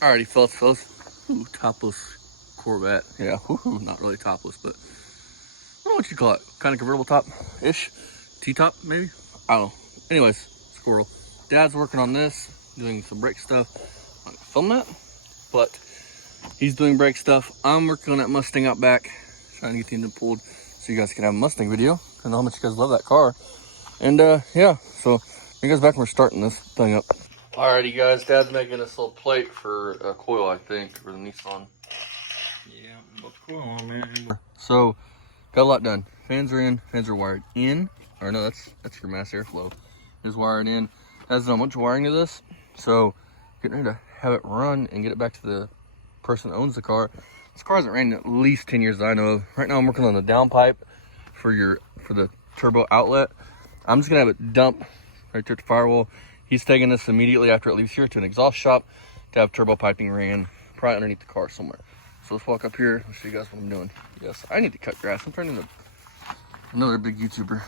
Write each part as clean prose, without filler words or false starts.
Alrighty, fellas. Ooh, topless Corvette. Yeah, not really topless, but I don't know what you call it. Kind of convertible top-ish. T-top, maybe? I don't know. Anyways, squirrel. Dad's working on this, doing some brake stuff. I'm gonna film that, but he's doing brake stuff. I'm working on that Mustang out back, trying to get the engine pulled so you guys can have a Mustang video. I know how much you guys love that car. And yeah, so you guys back when we're starting this thing up. Alrighty guys, Dad's making this little plate for a coil, I think, for the Nissan. Yeah, what's coil on, man? So, got a lot done. Fans are in, fans are wired in. Or no, that's your mass airflow. Is wired in. Has a bunch of wiring to this. So, getting ready to have it run and get it back to the person that owns the car. This car hasn't ran in at least 10 years that I know of. Right now I'm working on the downpipe for the turbo outlet. I'm just gonna have it dump right there at the firewall. He's taking this immediately after it leaves here to an exhaust shop to have turbo piping ran, probably underneath the car somewhere. So let's walk up here and show you guys what I'm doing. Yes, I need to cut grass. I'm turning into another big YouTuber.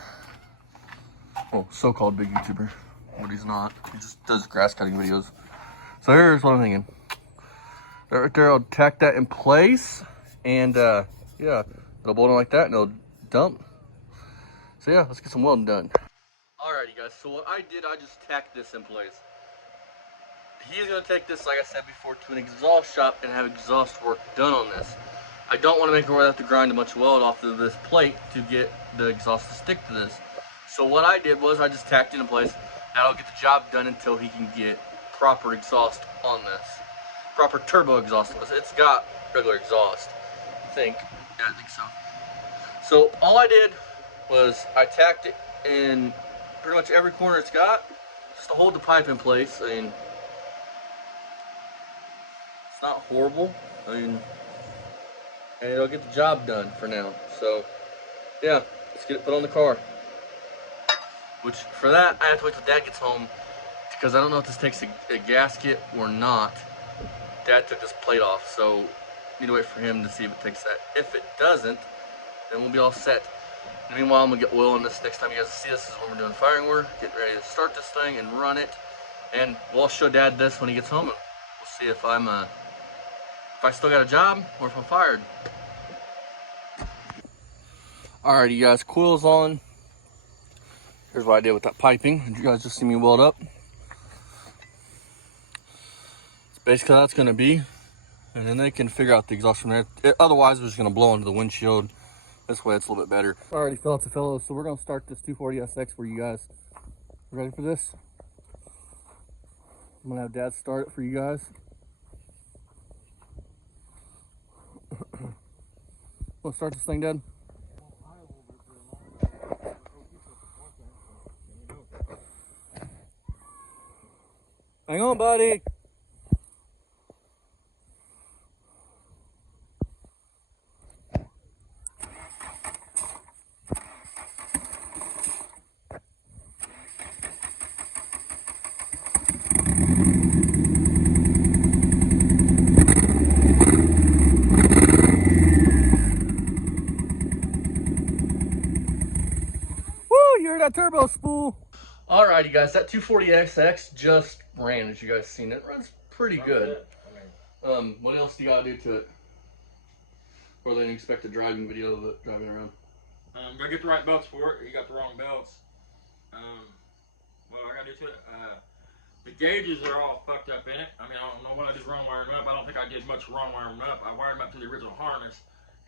Well, so-called big YouTuber, but he's not. He just does grass cutting videos. So here's what I'm thinking. Right there, I'll tack that in place, and yeah, it'll bolt on like that, and it'll dump. So yeah, let's get some welding done. Alrighty guys, so what I did, I just tacked this in place. He's gonna take this, like I said before, to an exhaust shop and have exhaust work done on this. I don't want to make it where I have to grind a bunch of weld off of this plate to get the exhaust to stick to this. So what I did was I just tacked it in place. That'll get the job done until he can get proper exhaust on this. Proper turbo exhaust on this. It's got regular exhaust, I think. Yeah, I think so. So all I did was I tacked it in pretty much every corner it's got, just to hold the pipe in place. I mean, it's not horrible. I mean, and it'll get the job done for now. So yeah, let's get it put on the car. Which for that, I have to wait till Dad gets home, because I don't know if this takes a gasket or not. Dad took this plate off, so need to wait for him to see if it takes that. If it doesn't, then we'll be all set. And meanwhile, I'm gonna get oil on this. Next time you guys see this is when we're doing firing work, getting ready to start this thing and run it. And we'll show Dad this when he gets home, and we'll see if I still got a job or if I'm fired. Alrighty guys, coil's on. Here's what I did with that piping. You guys just see me weld up. It's basically how that's gonna be. And then they can figure out the exhaust from there. Otherwise, we're just gonna blow into the windshield. This way it's a little bit better. Alrighty, fellas, so we're gonna start this 240SX for you guys. Ready for this? I'm gonna have Dad start it for you guys. Let's start this thing, Dad. Hang on, buddy. You heard that turbo spool. Alrighty guys, that 240SX just ran, as you guys seen. It runs pretty good. What else do you gotta do to it? Or they expect a driving video of it driving around. Gotta get the right belts for it. You got the wrong belts. What I gotta do to it? The gauges are all fucked up in it. I mean, I don't know what I did wrong wiring them up. I don't think I did much wrong wiring them up. I wired them up to the original harness,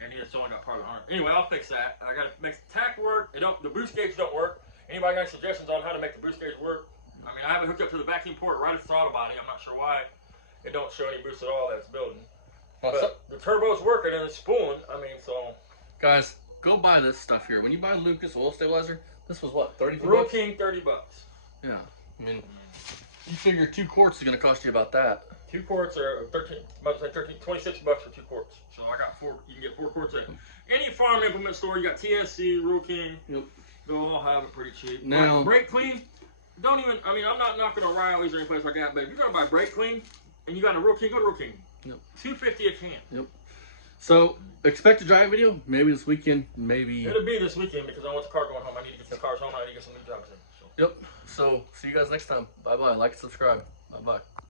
and he just only got part of the harness. Anyway, I'll fix that. I gotta make the tack work. The boost gauge don't work. Anybody got any suggestions on how to make the boost gauge work? I mean, I have it hooked up to the vacuum port right at the throttle body. I'm not sure why it don't show any boost at all that it's building. But the turbo's working and it's spooling. I mean, so. Guys, go buy this stuff here. When you buy Lucas oil stabilizer, this was what, 32 Real bucks? King, 30 bucks. Yeah, I mean, you figure 2 quarts is gonna cost you about that. 2 quarts are 26 bucks for 2 quarts. So I got 4, you can get 4 quarts at any farm implement store. You got TSC, Real King. Yep. They'll all have it pretty cheap. Now, brake clean, don't even, I mean, I'm not knocking on Riley's or any place like that, but if you're gonna buy brake clean and you got a Real King, go to Real King. Yep. $2.50 a can. Yep. So, expect a driving video, maybe this weekend, maybe. It'll be this weekend because I want the car going home. I need to get some cars home. I need to get some new jobs in. So. Yep. So, see you guys next time. Bye-bye. Like and subscribe. Bye-bye.